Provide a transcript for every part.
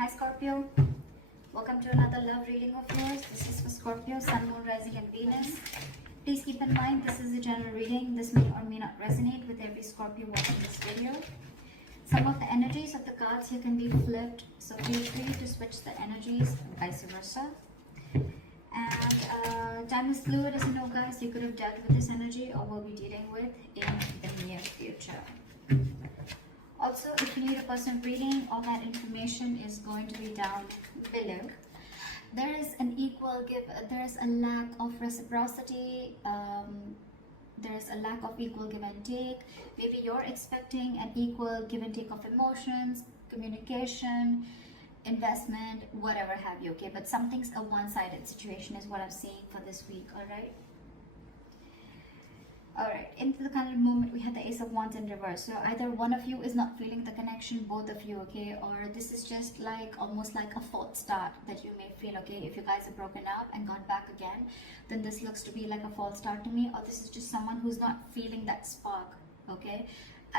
Hi Scorpio, welcome to another love reading of yours. This is for Scorpio, Sun, Moon, Rising and Venus. Please keep in mind this is a general reading. This may or may not resonate with every Scorpio watching this video. Some of the energies of the cards here can be flipped, so feel free to switch the energies, vice versa. And time is fluid, as you know guys. You could have dealt with this energy or will be dealing with in the near future. Also, if you need a personal reading, all that information is going to be down below. There is an equal give, there is a lack of reciprocity, there is a lack of equal give and take. Maybe you're expecting an equal give and take of emotions, communication, investment, whatever have you, okay? But something's a one-sided situation is what I'm seeing for this week, all right? Alright, into the kind of moment we had the Ace of Wands in reverse. So either one of you is not feeling the connection, both of you, okay? Or this is just like almost like a false start that you may feel, okay? If you guys are broken up and got back again, then this looks to be like a false start to me. Or this is just someone who's not feeling that spark, okay?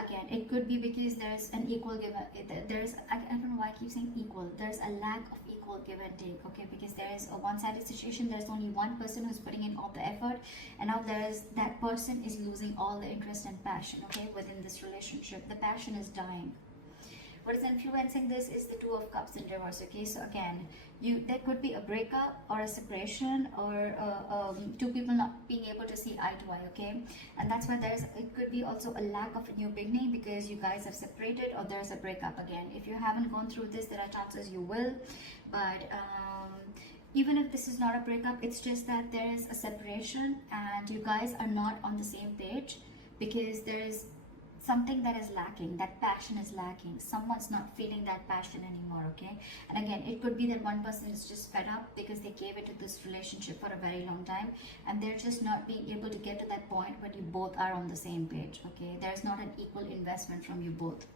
Again, it could be because there's an equal give, there's, I don't know why I keep saying equal, there's a lack of equal give and take, okay, because there is a one-sided situation. There's only one person who's putting in all the effort, and now there's that person is losing all the interest and passion, okay, within this relationship. The passion is dying. What is influencing this is the Two of Cups in reverse, okay? So again, there could be a breakup or a separation, or two people not being able to see eye to eye, okay? And that's why it could be also a lack of a new beginning because you guys have separated, or there's a breakup again. If you haven't gone through this, there are chances you will, but even if this is not a breakup, it's just that there is a separation and you guys are not on the same page because there is something that is lacking. That passion is lacking. Someone's not feeling that passion anymore, okay? And again, it could be that one person is just fed up because they gave it to this relationship for a very long time and they're just not being able to get to that point where you both are on the same page, okay? There's not an equal investment from you both.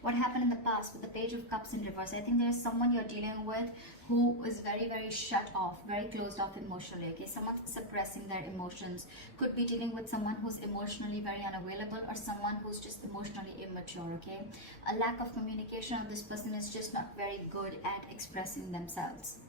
What happened in the past with the Page of Cups in reverse? I think there's someone you're dealing with who is very, very shut off, very closed off emotionally, okay? Someone's suppressing their emotions. Could be dealing with someone who's emotionally very unavailable or someone who's just emotionally immature, okay? A lack of communication of this person is just not very good at expressing themselves.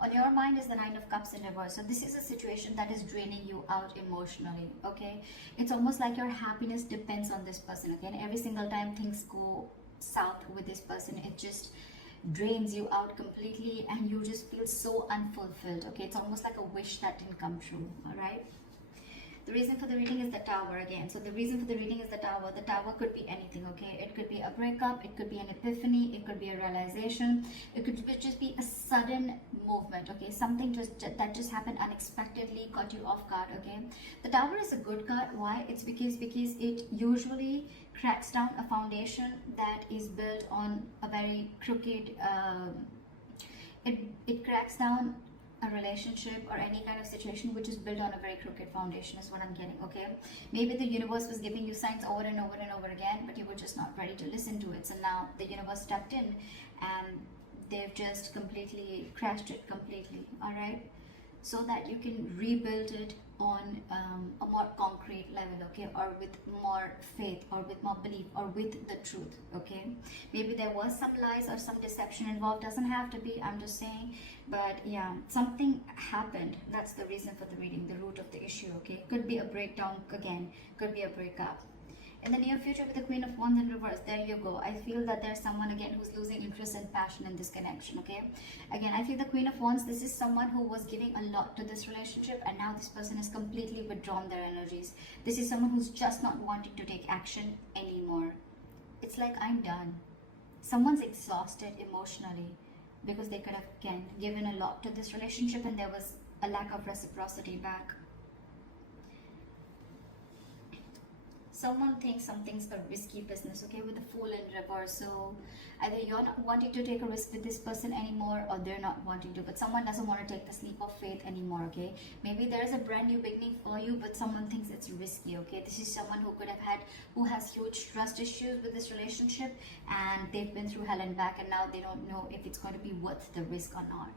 On your mind is the Nine of Cups in reverse. So this is a situation that is draining you out emotionally, okay? It's almost like your happiness depends on this person, okay? And every single time things go south with this person, it just drains you out completely and you just feel so unfulfilled, okay? It's almost like a wish that didn't come true, all right? The reason for the reading is the Tower again. So the reason for the reading is the Tower. The Tower could be anything, okay? It could be a breakup, it could be an epiphany, it could be a realization, it could just be a sudden movement, okay? Something that just happened unexpectedly, caught you off guard, okay? The Tower is a good card. Why? It's because it usually cracks down a foundation that is built on a very crooked, it cracks down a relationship or any kind of situation which is built on a very crooked foundation is what I'm getting, okay? Maybe the universe was giving you signs over and over and over again, but you were just not ready to listen to it. So now the universe stepped in and they've just completely crashed it completely, all right? So that you can rebuild it on a more concrete level, okay? Or with more faith or with more belief or with the truth, okay? Maybe there was some lies or some deception involved. Doesn't have to be, I'm just saying. But yeah, something happened. That's the reason for the reading, the root of the issue, okay? Could be a breakdown again, could be a breakup. In the near future with the Queen of Wands in reverse, there you go. I feel that there's someone again who's losing interest and passion in this connection, okay? Again, I feel the Queen of Wands, this is someone who was giving a lot to this relationship and now this person has completely withdrawn their energies. This is someone who's just not wanting to take action anymore. It's like, I'm done. Someone's exhausted emotionally because they could have, again, given a lot to this relationship and there was a lack of reciprocity back. Someone thinks something's a risky business, okay, with the Fool in reverse. So either you're not wanting to take a risk with this person anymore or they're not wanting to, but someone doesn't want to take the leap of faith anymore, okay? Maybe there's a brand new beginning for you, but someone thinks it's risky, okay? This is someone who has huge trust issues with this relationship and they've been through hell and back and now they don't know if it's going to be worth the risk or not.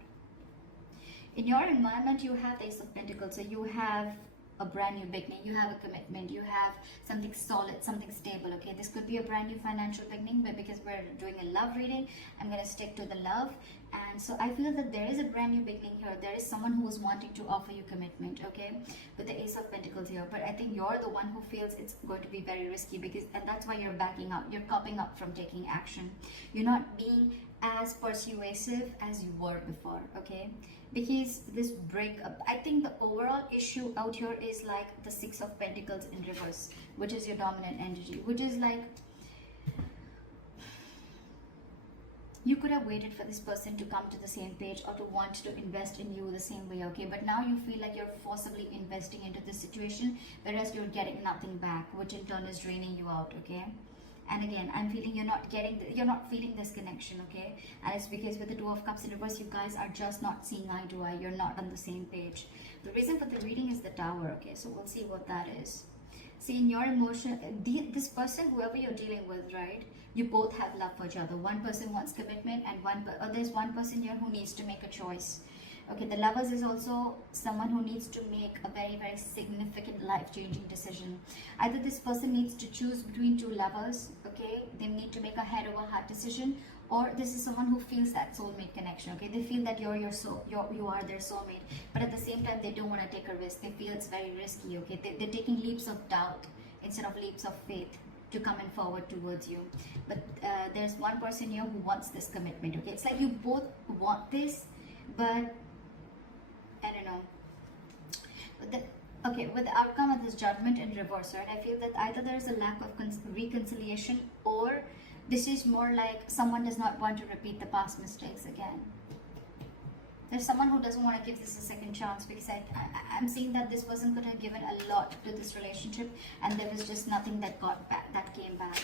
In your environment, you have the Ace of Pentacles, so you have a brand new beginning. You have a commitment, you have something solid, something stable. Okay, this could be a brand new financial beginning, but because we're doing a love reading, I'm going to stick to the love. And so I feel that there is a brand new beginning here. There is someone who is wanting to offer you commitment, okay, with the Ace of Pentacles here. But I think you're the one who feels it's going to be very risky, because, and that's why you're backing up, you're copping up from taking action. You're not being as persuasive as you were before, okay, because this breakup, I think the overall issue out here is like the Six of Pentacles in reverse, which is your dominant energy, which is like you could have waited for this person to come to the same page or to want to invest in you the same way, okay, but now you feel like you're forcibly investing into this situation, whereas you're getting nothing back, which in turn is draining you out, okay. And again, I'm feeling you're not feeling this connection, okay, and it's because with the Two of Cups in reverse, you guys are just not seeing eye to eye. You're not on the same page. The reason for the reading is the Tower, okay, so we'll see what that is. See, in your emotion, this person, whoever you're dealing with, right, you both have love for each other. One person wants commitment, and there's one person here who needs to make a choice. Okay, the Lovers is also someone who needs to make a very, very significant life-changing decision. Either this person needs to choose between two lovers, okay, they need to make a head over heart decision, or this is someone who feels that soulmate connection, okay, they feel that you are their soulmate, but at the same time they don't want to take a risk. They feel it's very risky, okay, they're taking leaps of doubt instead of leaps of faith to come in forward towards you. But there's one person here who wants this commitment, okay, it's like you both want this, but I don't know. With the outcome of this Judgment in reverse, right, I feel that either there's a lack of reconciliation, or this is more like someone does not want to repeat the past mistakes again. There's someone who doesn't want to give this a second chance, because I'm seeing that this person could have given a lot to this relationship, and there was just nothing that got back, that came back.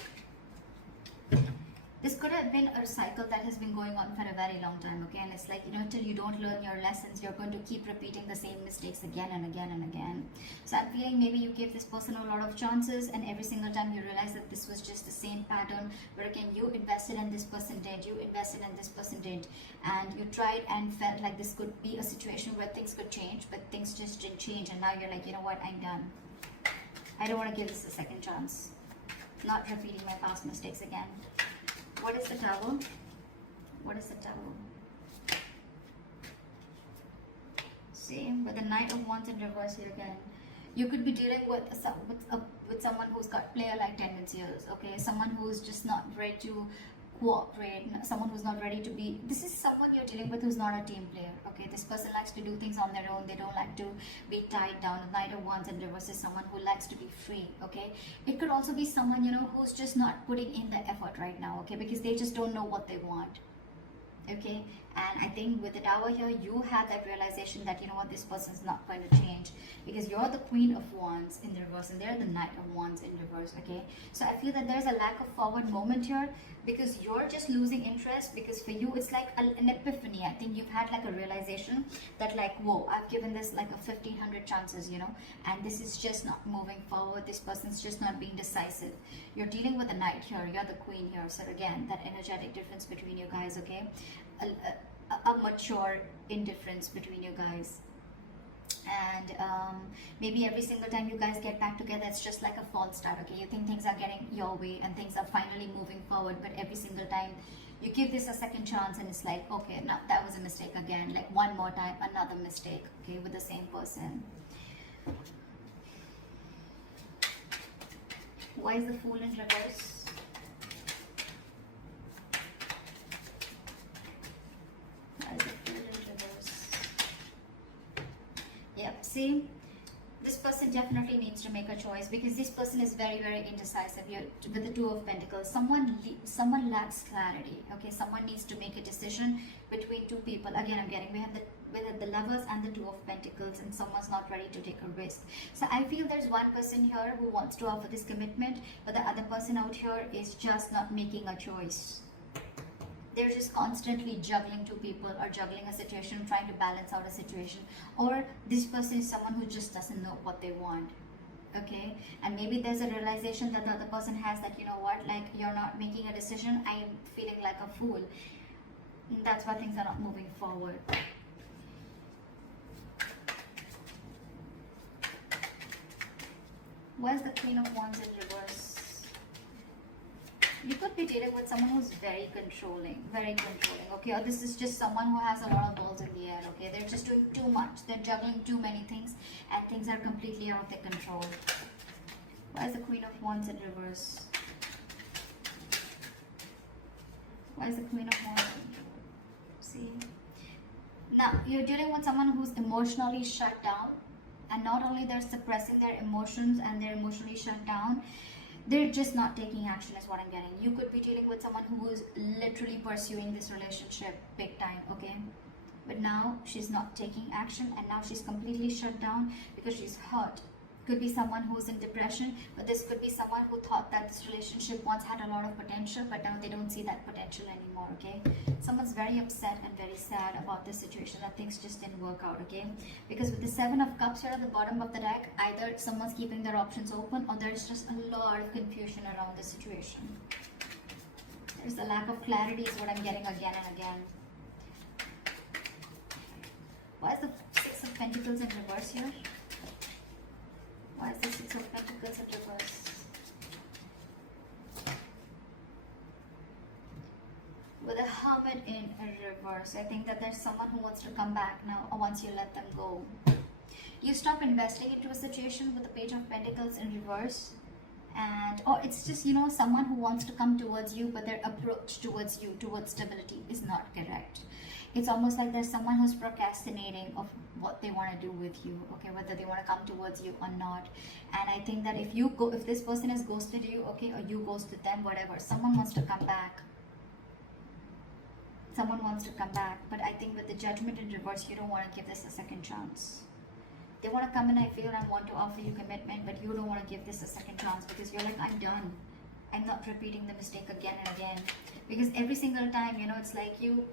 This could have been a cycle that has been going on for a very long time, okay, and it's like, till you don't learn your lessons, you're going to keep repeating the same mistakes again and again and again. So I'm feeling maybe you gave this person a lot of chances, and every single time you realize that this was just the same pattern, where again you invested and this person did, you invested and this person did, and you tried and felt like this could be a situation where things could change, but things just didn't change, and now you're like, you know what, I'm done. I don't want to give this a second chance. Not repeating my past mistakes again. What is the Tower? What is the Tower? See, with the Knight of Wands in reverse here again. You could be dealing with someone who's got player-like tendencies, okay? Someone who's just not ready to cooperate, someone who's not ready to be, this is someone you're dealing with who's not a team player, okay? This person likes to do things on their own. They don't like to be tied down. The Knight of Wands in reverse is someone who likes to be free, okay? It could also be someone, who's just not putting in the effort right now, okay? Because they just don't know what they want, okay? And I think with the Tower here, you had that realization that, this person's not going to change, because you're the Queen of Wands in the reverse and they're the Knight of Wands in reverse, okay? So I feel that there's a lack of forward moment here, because you're just losing interest, because for you it's like an epiphany. I think you've had like a realization that like, whoa, I've given this like a 1,500 chances, and this is just not moving forward. This person's just not being decisive. You're dealing with the Knight here, you're the Queen here. So again, that energetic difference between you guys, okay? A mature indifference between you guys. And maybe every single time you guys get back together, it's just like a false start, okay? You think things are getting your way and things are finally moving forward, but every single time you give this a second chance and it's like, okay, now that was a mistake again, like one more time, another mistake, okay, with the same person. Why is the Fool in reverse? Yep, see, this person definitely needs to make a choice, because this person is very, very indecisive here with the Two of Pentacles. Someone lacks clarity, okay? Someone needs to make a decision between two people. Again, we have the Lovers and the Two of Pentacles, and someone's not ready to take a risk. So I feel there's one person here who wants to offer this commitment, but the other person out here is just not making a choice. They're just constantly juggling two people, or juggling a situation, trying to balance out a situation. Or this person is someone who just doesn't know what they want, okay? And maybe there's a realization that the other person has that, you know what, like, you're not making a decision, I'm feeling like a fool. And that's why things are not moving forward. Why is the Queen of Wands in reverse? You could be dealing with someone who's very controlling, okay? Or this is just someone who has a lot of balls in the air, okay? They're just doing too much. They're juggling too many things and things are completely out of their control. Why is the Queen of Wands in reverse? Why is the Queen of Wands in reverse? See? Now, you're dealing with someone who's emotionally shut down, and not only they're suppressing their emotions and they're emotionally shut down, they're just not taking action is what I'm getting. You could be dealing with someone who is literally pursuing this relationship big time, okay? But now she's not taking action and now she's completely shut down because she's hurt. Could be someone who's in depression, but this could be someone who thought that this relationship once had a lot of potential, but now they don't see that potential anymore, okay? Someone's very upset and very sad about this situation, that things just didn't work out, okay? Because with the Seven of Cups here at the bottom of the deck, either someone's keeping their options open or there's just a lot of confusion around the situation. There's a lack of clarity is what I'm getting again and again. Why is the Six of Pentacles in reverse here? Why is the Six of Pentacles in reverse? With a Hermit in reverse, I think that there's someone who wants to come back now once you let them go. You stop investing into a situation with the Page of Pentacles in reverse. And or it's just, you know, someone who wants to come towards you, but their approach towards you, towards stability, is not correct. It's almost like there's someone who's procrastinating of what they want to do with you, okay, whether they want to come towards you or not. And I think that if this person has ghosted you, okay, or you ghosted them, whatever, someone wants to come back. Someone wants to come back, but I think with the Judgment in reverse, you don't want to give this a second chance. They want to come in, I feel, and want to offer you commitment, but you don't want to give this a second chance because you're like, I'm done. I'm not repeating the mistake again and again. Because every single time, you know, it's like you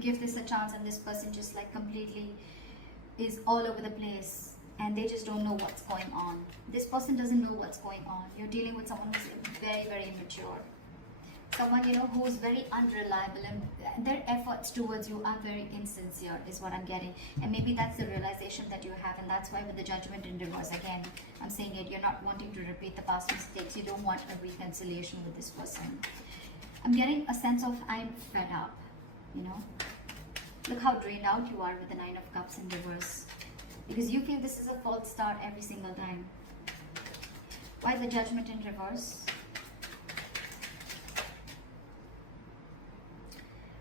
give this a chance and this person just like completely is all over the place and they just don't know what's going on. This person doesn't know what's going on. You're dealing with someone who's very, very immature. Someone, you know, who's very unreliable and their efforts towards you are very insincere is what I'm getting. And maybe that's the realization that you have, and that's why with the Judgment in reverse, again, I'm saying it, you're not wanting to repeat the past mistakes. You don't want a reconciliation with this person. I'm getting a sense of I'm fed up, you know. Look how drained out you are with the Nine of Cups in reverse. Because you feel this is a false start every single time. Why the Judgment in reverse?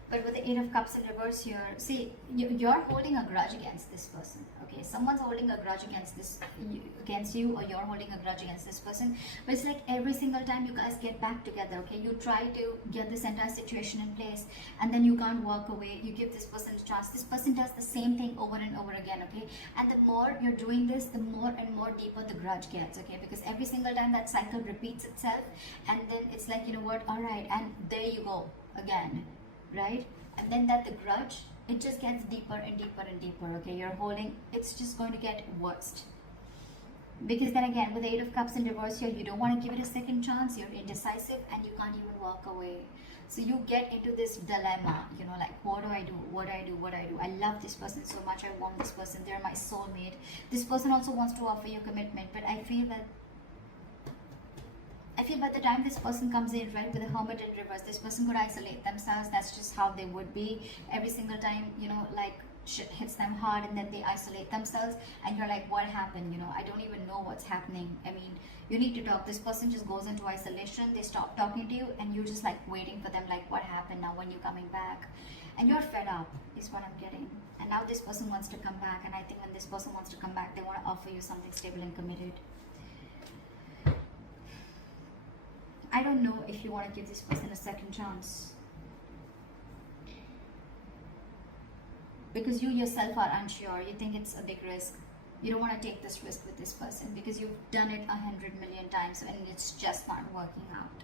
But with the Eight of Cups in reverse here, see, you're holding a grudge against this person, okay? Someone's holding a grudge against you, or you're holding a grudge against this person. But it's like every single time you guys get back together, okay? You try to get this entire situation in place, and then you can't walk away. You give this person a chance. This person does the same thing over and over again, okay? And the more you're doing this, the more and more deeper the grudge gets, okay? Because every single time that cycle repeats itself, and then it's like, you know what, all right, and there you go again. Right? And then that the grudge, it just gets deeper and deeper and deeper, okay? You're holding, it's just going to get worse. Because then again, with the Eight of Cups in reverse here, you don't want to give it a second chance, you're indecisive, and you can't even walk away. So you get into this dilemma, you know, like, what do I do? What do I do? What do I do? I love this person so much, I want this person, they're my soulmate. This person also wants to offer you commitment, but I feel by the time this person comes in, right, with the Hermit in reverse, this person could isolate themselves. That's just how they would be. Every single time, you know, like shit hits them hard and then they isolate themselves and you're like, what happened? You know, I don't even know what's happening. I mean, you need to talk. This person just goes into isolation. They stop talking to you and you're just like waiting for them, like, what happened now? When you coming back? And you're fed up is what I'm getting. And now this person wants to come back, and I think when this person wants to come back, they want to offer you something stable and committed. I don't know if you want to give this person a second chance. Because you yourself are unsure. You think it's a big risk. You don't want to take this risk with this person because you've done it 100 million times and it's just not working out.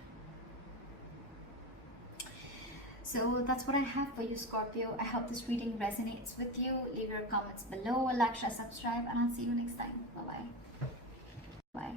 So that's what I have for you, Scorpio. I hope this reading resonates with you. Leave your comments below, like, share, subscribe, and I'll see you next time. Bye-bye. Bye.